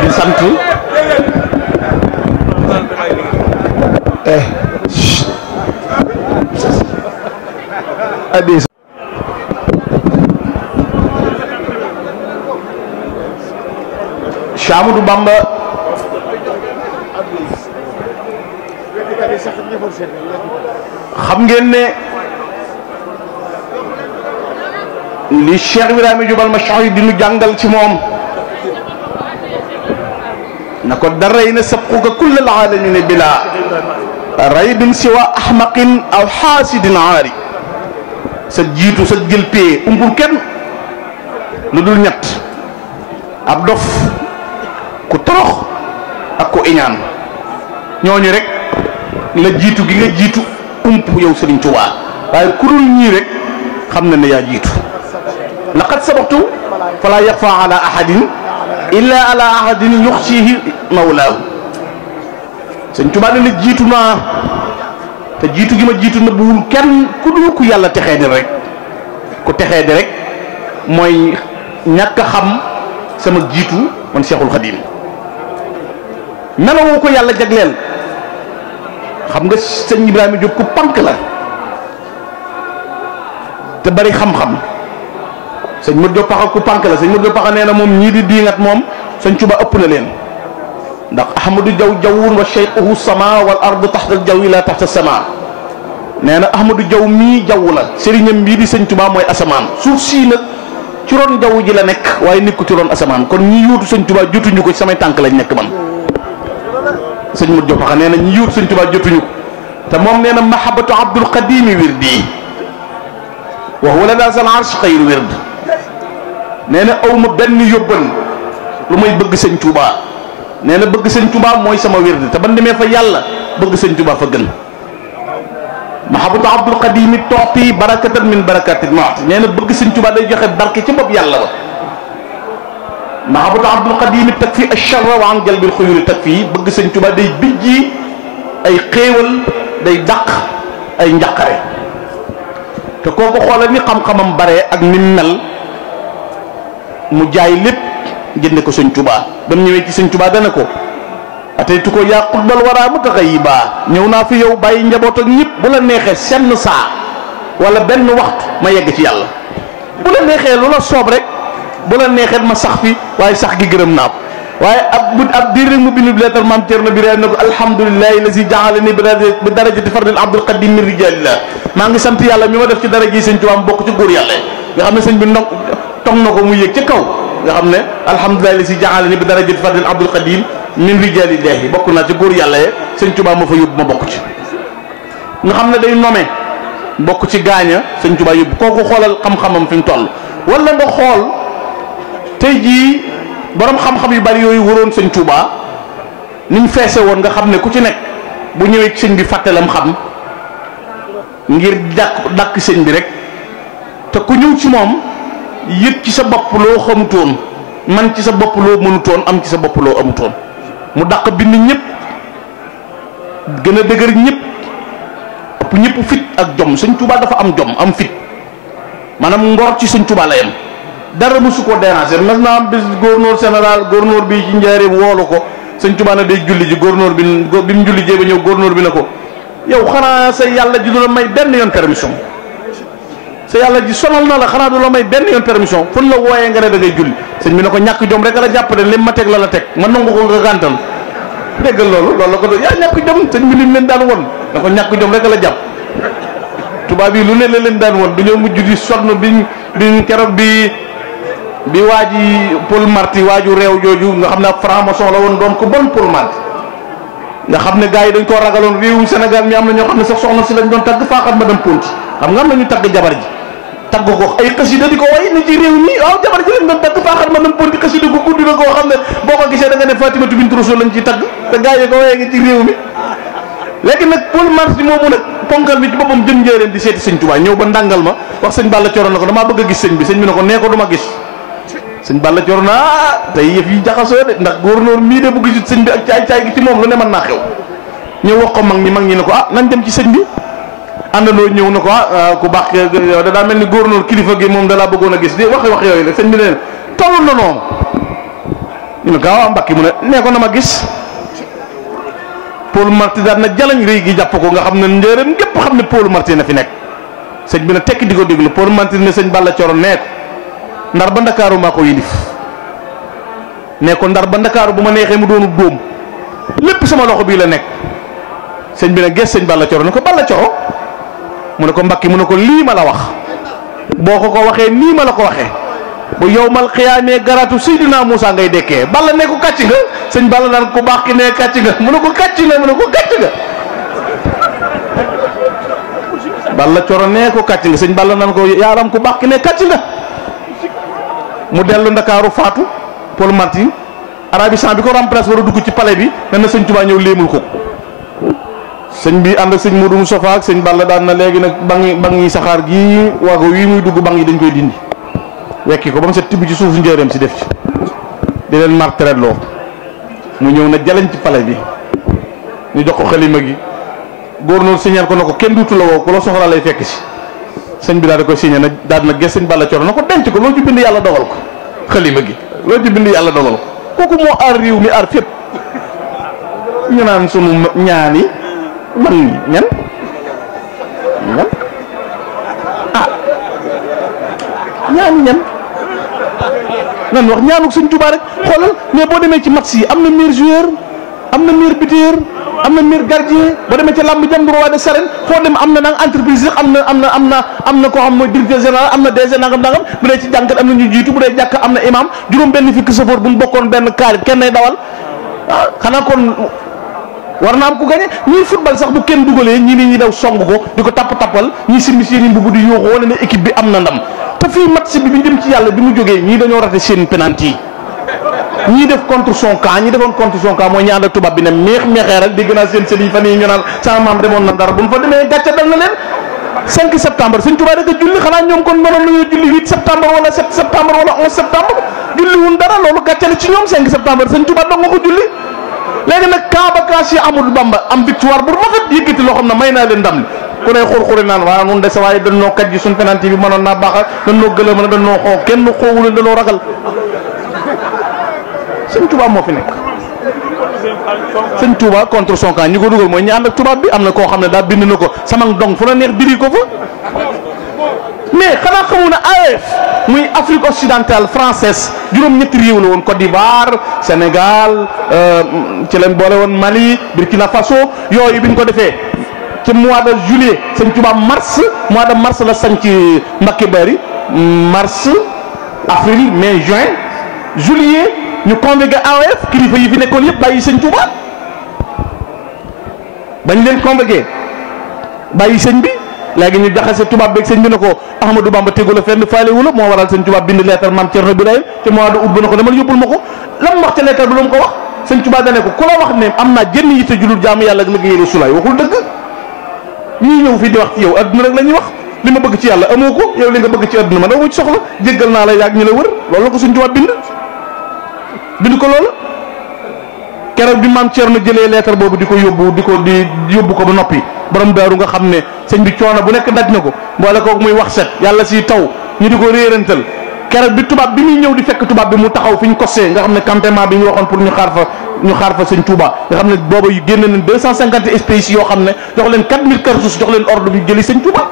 di sant adis Cheikh Ahmadou Bamba xam ngeen ne li Cheikh Ibrahima Diop al-Mash'ari di nu jàngal ci moom na ko daray na sabquka kull al-alamin bila raybin siwa ahmaqin aw xaasidin aari sa jiitu sa jël pee umpul kenn lu dul ñett ab dof ku torox ak ku iñaan ñooñu rek la jiitu gi nga jiitu ump yow Serigne Touba waaye ku dul ñii rek xam na ne yaa jiitu laqad sabaqtu fala yaxfa ala ahadin illa ala ahadin yuxsihi mawlaahu Serigne Touba ne la jiitu naa te jiitu gi ma jiitu na buwul kenn ku dul ku yàlla texee di rek ku texee di rek mooy ñàkk a xam sama jiitu man Cheikhul Khadim melawoo ko yàlla jagleel xam nga sëñ Ibrahima Diop ku pank la te bari xam-xam sëñ Modou Diop Paxa ku pank la sëñ Modou Diop Paxa nee na moom ñii di diingat moom sëñ Touba ëpp na leen ndax Ahmadou Diaw jawwun wa cheikhuhu sama wal ardu taxta al jawi la taxta sama nee na Ahmadou Diaw mii jaww la sëriñam bii di sëñ Touba mooy asamaan suuf sii nag ci ron jaww ji la nekk waaye nekku ci ron asamaan kon ñi yuutu sëñ Touba jotuñu ko ci samay tànk lañ nekk man sëñ Modou Diop Paxa nee na ñi yuutu sëñ Touba jotuñu ko te moom nee na mahabatu abdul qadimi wirdi wa huwa la sal arsh xayru wird nee na aw ma benn yóbbal lu may bëgg sëñ Touba nee na bëgg sëñ Touba mooy sama wird te ban demee fa yàlla bëgg sëñ Touba fa gën mahabatu abdul qadimi toxti barakatan min barakatil maat nee na bëgg sëñ Touba day joxe barke ci bopp yàlla ba mahabatu abdul qadimi tag fi acharra wa an jalbil xuyuri tag fii bëgg sëñ Touba day bijji ay xéewal day dàq ay njàqare te kooku xoolal ni xam-xamam bare ak ni mel mu jaay lépp jënde ko sëñ Touba ba mu ñëwee ci sëñ Touba dana ko ataytu ko yaa qutbal wara mutaxayiba ñëw naa fi yow bàyyi njaboot ak ñëpp bu la neexee senn saa wala benn waxtu ma yegg ci yàlla bu la neexee lu la soob rek bu la neexee ma sax fi waaye sax gi gërëm naa ko waaye ab diir rek mu bindu leetar maam Thierno Birame ne ko alhamdulilahi lazi jaalani bi darajati fardil abdul qadim min rijalillah maa ngi sant yàlla mi ma def ci daraja yi sëñ Touba mu bokk ci góor yàlla nga xam ne sëñ bi ndong tong na ko mu yéeg ci kaw nga xam ne alhamdulilahi lazi jaalani bi darajati fardil abdul qadim min rijalillahi bokk naa ci góor yàlla ye sëñ Touba ma fa yóbbu ma bokk ci nga xam ne day nome bokk ci gaaña sëñ Touba yóbbu kooku xoolal xam-xamam fi mu toll wala nga xool tey jii borom xam-xam yu bari yooyu waroon sëñ Touba niñ feese woon nga xam ne ku ci nekk bu ñëwee ci sëñ bi fàttelam xam ngir dàkk sëñ bi rek te ku ñëw ci moom yëg ci sa bopp loo xamutoon man ci sa bopp loo mënutoon am ci sa bopp loo amutoon mu dàq bind ñëpp gën a dëgër ñëpp ñëpp fit ak jom. sëñ Touba dafa am jom am fit maanaam ngor ci sëñ Touba la yem dara mosu ko déranger. mas naa am bis gouverneur général gouverneur bi ci Njaaréem woolu ko sëñ Touba na day julli ji gouverneur bi mu julli jee ba ñëw gouverneur bi na ko yow xanaa sa yàlla ji du la may benn yoon permission sa yàlla ji sonal na la xanaa du la may benn yoon permission fun la wooyee nga ne da ngay julli. sëñ bi ne ko ñàkk jom rek la jàpp de lim ma teg la teg man nangu ko nga gàntal déggal loolu la ko doon yaa ñàkk jom sëñ bi lim leen daan won da ko ñàkk jom rek la jàpp. tubaab yi lu ne la leen daan won dañoo mujj di sonn biñ keroog bi waa ji Paul Marty waaju réew jooju nga xam ne ab franc-maçon la woon doon ko bon Paul Marty nga xam ne gars yi dañ koo ragaloon réewum Sénégal mi am na ñoo xam ne sax soxna si lañ doon tagg faaxat ma dem ponti xam nga am na ñu tagg jabar ji tagg ko ay xasida di ko way ni ci réew mi waaw jabar ji lañ doon tagg faaxat ma dem ponti xasida ko guddi na koo xam ne boo ko gisee da nga ne Fatimatu bintu Rasul lañ ciy tagg te gars yi ko wayee ngi ci réew mi. léegi nag Paul Marty moomu nag ponkal bi ci boppam jëm njëriñ di seeti sëñ Tuubaa ñëw ba ndàngal ma wax sëñ Balla Coro na ko damaa bëgg a gis sëñ bi sëñ bi ne ko nee ko du ma gis sëñ Balla Coro na tey yëf yi jaxasoo de ndax gouverneur mii de bu gisut sëñ bi ak caay-caay gi ci moom lu ne mën naa xew ñëw wax ko mag ñi ne ko nañ dem ci sëñ bi àndandoo ñëw na ko ku baax da daa mel ni gouverneur kilifa gi moom da laa bëggoon a gis di wax yooyu rek sëñ bi ne leen toll na noonu ñu ne gaaw Mbàkke mu ne nee ko na ma gis Paul Marty daal na jalañ réy gi jàpp ko nga xam ne njëriñ gépp xam ne Paul Marty na fi nekk sëñ bi ne tekki di ko déglu Paul Marty ne sëñ Balla Coro nee ko ndar ba ndakaaru maa ko yilif nee ko ndar ba ndakaaru bu ma neexee mu doonu dóom lépp sama loxo bii la nekk sëñ bi ne gees sëñ Balla Coro ne ko Balla Coro mu ne ko Mbàkke mu ne ko lii ma la wax boo ko waxee nii ma la ko waxee bu yowmal xiyaamee garatu Seydina Muusa ngay dekkee Balla ne ko kàcc nga sëñ Balla naan ku baax ki ne kàcc nga mu ne ko kàcc nga mu ne ko kàcc nga Balla Coro nee ko kàcc nga sëñ Balla naan ko yaaram ku baax ki ne kàcc nga mu dellu ndakaaru faatu Paul Marty arabisan bi ko remplacé war a dugg ci palais bi ne na sëñ Tuubaa ñëw léemul ko sëñ bi ànd ak sëñ Modou Moustapha ak sëñ Balla daan na léegi nag bang yi saxaar gii waago wii muy dugg bang yi dañ koy dindi wekki ko ba mu set tibb ci suufu njëreem si def ci di leen martret loo mu ñëw na jaleñ ci palais bi ñu jox ko xalima gi gouverneur signal ko na ko kenn duutu la woo ku la soxla lay fekk si sëñ bi daal di koy signé na daal na ges sëñ Balla Coro na ko denc ko loolu ci bind yàlla dogal ko xalima gi loolu ci bind yàlla dogal ko kooku moo aar réew mi aar fépp ñu naan sunu ñaan yi man ñi ñan ñaani ñan nan wax ñaanuk sëñ Tuubaa rek xoolal mais boo demee ci match yi am na meilleur joueur am na meilleur buteur am na meilleur gardien boo demee ci làmb jam roi des arènes foo dem am na nag entreprise am na koo xam mooy directeur général am na DG nangam bu dee ci jànkat am na ñu jiitu bu dee jàkk am na imam juróom benn fukki safoor bu ñu bokkoon benn kaarit kenn nay dawal xanaa kon war na am ku gañe ñii football sax bu kenn dugalee ñii ni ñi daw song ko di ko tappal ñii sirmi seen i mbubu di yuuxu wala ne équipe bi am na ndam te fii match bi dem ci yàlla bi mu jógee ñii dañoo raté seen penalty yi ñii def contre son camp ñi defoon contre son camp mooy ñi ànd ak tubaab bi ne meexeeral dégg naa seen sëriñ fan yi ñu naan sama maam demoon na dara bu ñu fa demee gàcce dal na leen 5 septembre sëñ Tuubaa rek a julli xanaa ñoom kon mënoon nañoo julli 8 septembre wala 7 septembre wala 11 septembre julli wun dara loolu gàcce la ci ñoom 5 septembre sëñ Tuubaa dong nga ko julli léegi nag Kaaba kaas yi Amadou Bamba am victoire bu rafet yëkkati loo xam ne may naa leen ndam li ku ne xur-xuri naan waaw nun de sa waaye dañ noo kaj ji suñ penalty bi mënoon naa baaxal dañ noo gëlëm na dañ noo xoo kenn xoowuleen dañoo ragal sëñ Touba moo fi nekk sëñ Touba contre son camp ñi ko dugal mooy ñi ànd ak tubaab bi am na koo xam ne daa bind na ko sama dong fu la neex diri ko fa mais xanaa xamu na AOF muy Afrique occidentale française juróom-ñetti réew la woon Côte d'Ivoire Sénégal ci leen boole woon Mali Burkina Faso yooyu bi ñu ko defee ci mois de juillet sëñ Touba mois de mars la sañ ci Mbacké Bari mars avril mai juin juillet ñu convoqué AOF kilifa yi fi nekkoon yëpp bàyyi sëñ Touba bañ leen convoqué bàyyi sëñ bi léegi ñu jaxase tubaab beeg sëñ bi ne ko Ahmadou Bamba tegu la fenn faale wu la moo waral sëñ tubaab bind leetar maam Thierno Birahim ci mois de août ba ne ko demal yóbbul ma ko lan wax ca leetar bi lu mu ko wax sëñ tubaab dane ko ku la wax ne am naa jënn yitte julul jaamu yàlla ak liggéey Rasulaay waxul dëgg ñii ñëw fii di wax ci yow adduna rek la ñuy wax li ma bëgg ci yàlla amoo ko yow li nga bëgg ci adduna man amoo ci soxla jéggal naa la yaag ñi la wër loolu la ko sëñ tubaab bind ko loolu keroog bi maam Thierno jëlee lettre boobu di yóbbu ko ba noppi borom daaru nga xam ne sëñ bi coono bu nekk daj na ko mboole ko muy wax set yàlla si taw ñu di ko réerantal keroog bi tubaab bi muy ñëw di fekk tubaab bi mu taxaw fi ñu kosee nga xam ne campement bi ñu waxoon pour ñu xaar fa sëñ Touba nga xam ne booba yu génn nañ 250 espèces yoo xam ne jox leen 4000 cartouches jox leen ordre bi jëli sëñ Touba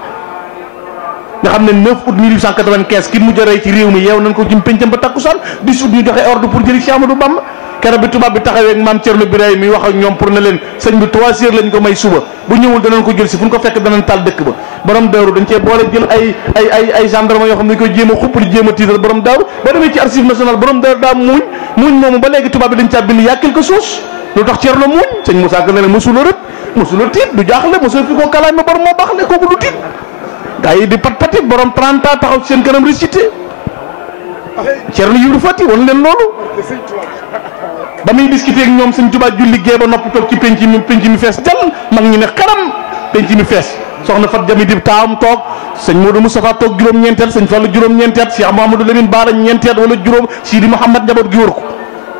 nga xam ne 9 août 1895 ki mujj a rey ci réew mi yeew nañ ko jëm pencam ba takkusaan 10 août ñu joxe ordre pour jëli Cheikh Amadou Bamba keroog bi tubaab bi taxawee ak maam Thierno Birahim mi wax ak ñoom pour ne leen sëñ bi 3 heures lañ ko may suba bu ñëwul danañ ko jël si fu ñu ko fekk danañ taal dëkk ba borom daaru dañ cee boole jël ay gendarme yoo xam ne dañ koy jéem a xupp di jéem a tiital borom daaru boo demee ci archive nationale borom daaru daa muuñ moomu ba léegi tubaab bi dañ caa bind y'a quelque chose lu tax Thierno muuñ sëñ Moussa Ka ne leen mosula rët mosula tiit du jaaxle mosula fi koo kalaame borom moo baaxle kooku du tiit gaa yi di pat-pati borom 30 ans taxaw ci seen kanam récité Thierno Ibra Fati wan leen loolu ba muy discuter ak ñoom sëñ Tuubaa julli gee ba noppi toog ci penc mi fees jàll mag ñi ne xaram penc mi fees soxna Fat Jami di taawam toog sëñ Modou Moustapha toog juróom-ñeenteet sëñ Fallu juróom-ñeenteet Cheikh Mouhamadou Lamine Bara ñeenteet wala juróom Sidi Mouhamad njaboot gi wër ko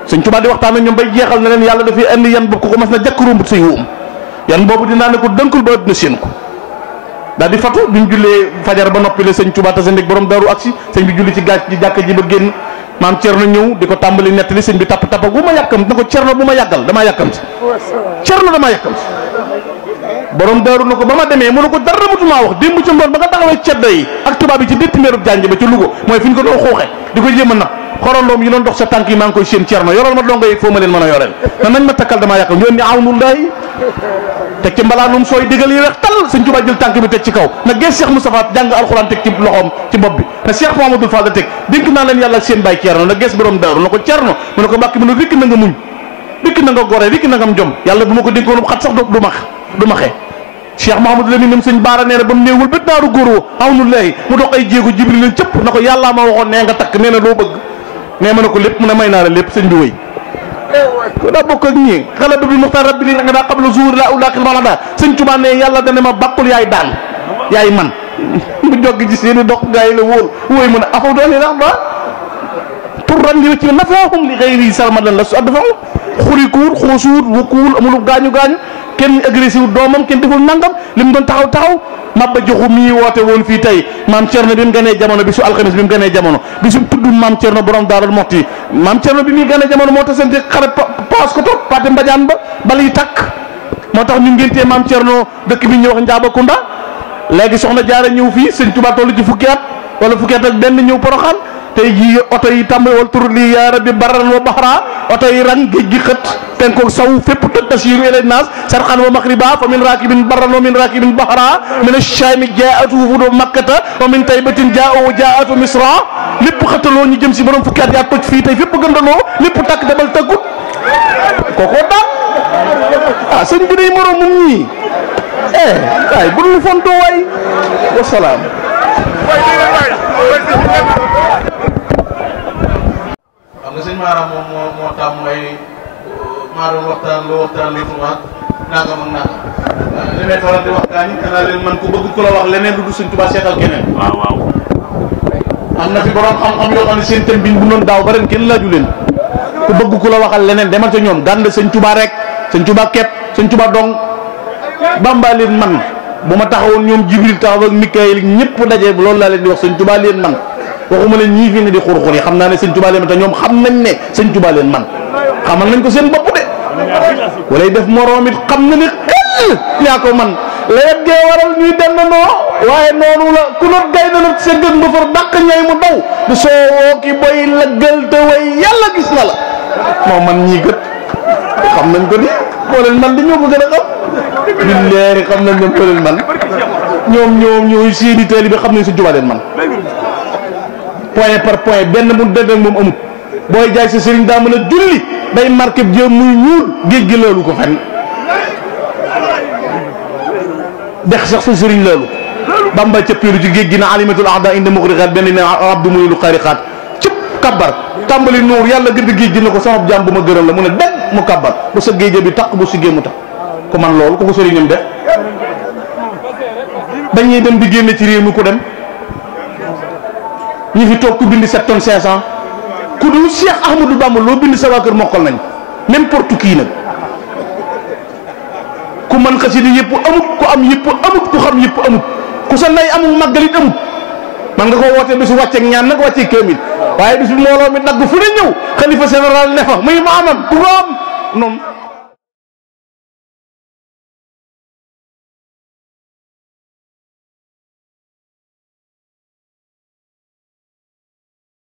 sëñ Tuubaa di waxtaan ak ñoom bay jeexal ne leen yàlla dafay indi yan boobu ko mas na jàkk rombut say wóom yan boobu dinaa ne ko dënkul ba dina séen ko daal di fatu bi ñu jullee fajar ba noppi la sëñ Tuubaa tase ndeg borom daru aksi sëñ bi julli ci gaaj ci jàkka ji ba génn maam Thierno ñëw di ko tàmbali nettali sëñ bi tapp bu ma yàkkam na ko Thierno bu ma yàggal damaa yàkkamti Thierno damaa yàkkamti borom daaru na ko ba ma demee mu ne ko dara mutumaa wax démb ci ngoon ba nga taxawee ceddo yi ak tubaab yi ci détti meerub jànj ba ci Louga mooy fi ñu ko doon xuuxe di ko jéem a nag xorondoom yi doon dox sa tànk yi maa ngi koy seen Thierno yoral ma dongo yi foo ma leen mën a yoreel na nañ ma takkal damaa yàkkal ñoon ni awnullahi teg ci mbalaanum sooy digal yi weex tal sëñ Tuubaa jël tànk bi teg ci kaw na gees Cheikh Moustapha jàng alxuraan teg ci loxoom ci bopp bi na Cheikh Mouhamadoul Fadal teg dénk naa leen yàlla ak seen baay Thierno na gees borom daaru na ko Thierno mu ne ko mbàkk mu ne rikk na nga muñ rikk na nga gore rikk na nga am jom yàlla bu ma ko dénkoon xat sax du maxee Cheikh Mouhamadou Lamine nam sëñ Baara nee na ba mu néewul ba naaru góoroo awnullahi mu dox ay jéego Jibril leen cëpp na ko yàllaa ma waxoon nee nga takk nee na loo bëgg nee ma ne ko lépp mu ne may naa la lépp sëñ bi wëy ko daa bokk ak ñii xala bi muxtaar rabbi li nga daa xam la jour la ulaqil mana daa sëñ Tuubaa ne yàlla dana ma bàkkul yaay daan yaay man mu joggi ci seeni dox gaa yi la wóor wóoy mu ne afaw doon ndax ba pour ran li ci nafaahum li xëyri sarmadan la su addafa xurikuwut xoosuwut wukkuwul amul gaañu kenn agressé wu doomam kenn deful nangam li mu doon taxaw Maba Jaxu mii woote woon fii tey maam Thierno bi mu ganee jamono bi su alxames bi mu ganee jamono bi su tudd maam Thierno borom Daarul Muxti maam Thierno bi muy ganee jamono moo tax seen xare paas ko toog Paate Mbadiane ba bal yi takk moo tax ñu ngéntee maam Thierno dëkk bi ñuy wax Njaabakunda léegi soxna Jaara ñëw fii sëñ Tuubaa toll ci fukki at wala fukki at ak benn ñëw Poroxaan tey jii oto yi tàmbali wal tur lii yaa rabbi barran wa baxra oto yi rang géej gi xët penkoog saw fépp toj tasiru ila naas sarxan wa maxriba fa min rakibin barran wa min rakibin baxra min ash-shami jaatu wufudu makkata wa min taybatin jaatu misra lépp xëttaloo ñu jëm si borom fukki at yaa toj fii tey fépp gëndaloo lépp takk dabal tëggut kookoo daal ah sëñ bi day moroomum ñii waay bu dul fontoo waay wasalaam xam nga sëñ Mara moom moo tam mooy maa doon waxtaan lu tumaat nangam ak nangam li may faral di waxtaan yi danaa leen man ku bëgg ku la wax leneen lu du sëñ Tuubaa seetal keneen waaw am na fi borom xam-xam yoo xam ne seen thème bi bu doon daaw ba ren kenn laaju leen ku bëgg ku la waxal leneen demal ca ñoom gànd sëñ Tuubaa rek sëñ Tuubaa képp sëñ Tuubaa dong Bamba leen man bu ma taxawoon ñoom Jibril taxaw ak Mikaayil ñëpp daje loolu laa leen di wax sëñ Tuubaa leen man waxuma leen ñii fii ne di xur-xur yi xam naa ne sëñ Tuubaa leen man te ñoom xam nañ ne sëñ Tuubaa leen man xamal nañ ko seen bopp de walay def moroom it xam na ne xel yaa ko man layet gee waral ñuy dem na noo waaye noonu la ku not gay na nag segg ak mbëfër dàq ñooy mu daw du soowoo ki boy la gël te way yàlla gis na la moom man ñii gët xam nañ ko ni boo leen man di ñoo ko gën a xam billaahi xam nañ ñoom boo leen man ñoom ñooy seeni teel bi xam nañ sëñ Tuubaa leen man point par point benn mu dëgg moom amut booy jaay sa sëriñ daa mën a julli day marqué jëm muy ñuul géej gi loolu ko fenn dex sax sa sëriñ loolu Bamba cëppeelu ci géej gi na alimatul ahda inde muxrixaat benn ne abdu muy lu xarixaat cëpp kabbar tàmbali nuur yàlla gëdd géej gi ne ko sama jaam bu ma gërëm la mu ne deg mu kabbar bu sa géej bi taq bu siggee mu taq ko man loolu ko ko sëriñam def dañuy dem di génne ci réew mi ku dem ñi fi toog ku bind 7 tonnes 500 ku dul Cheikh Ahmadou Bamba loo bind sa waa kër mokkal nañ n'importe qui nag ku mën xasida yëpp amut ku am yëpp amut ku xam yëpp amut ku sa nay amul màggalit amut man nga ko woote bisu wàcceeg ñaan nag wàcceeg kaamil waaye bisu mbooloo mi dagg fu ne ñëw xalifa général ne fa muy maamam du ko am noonu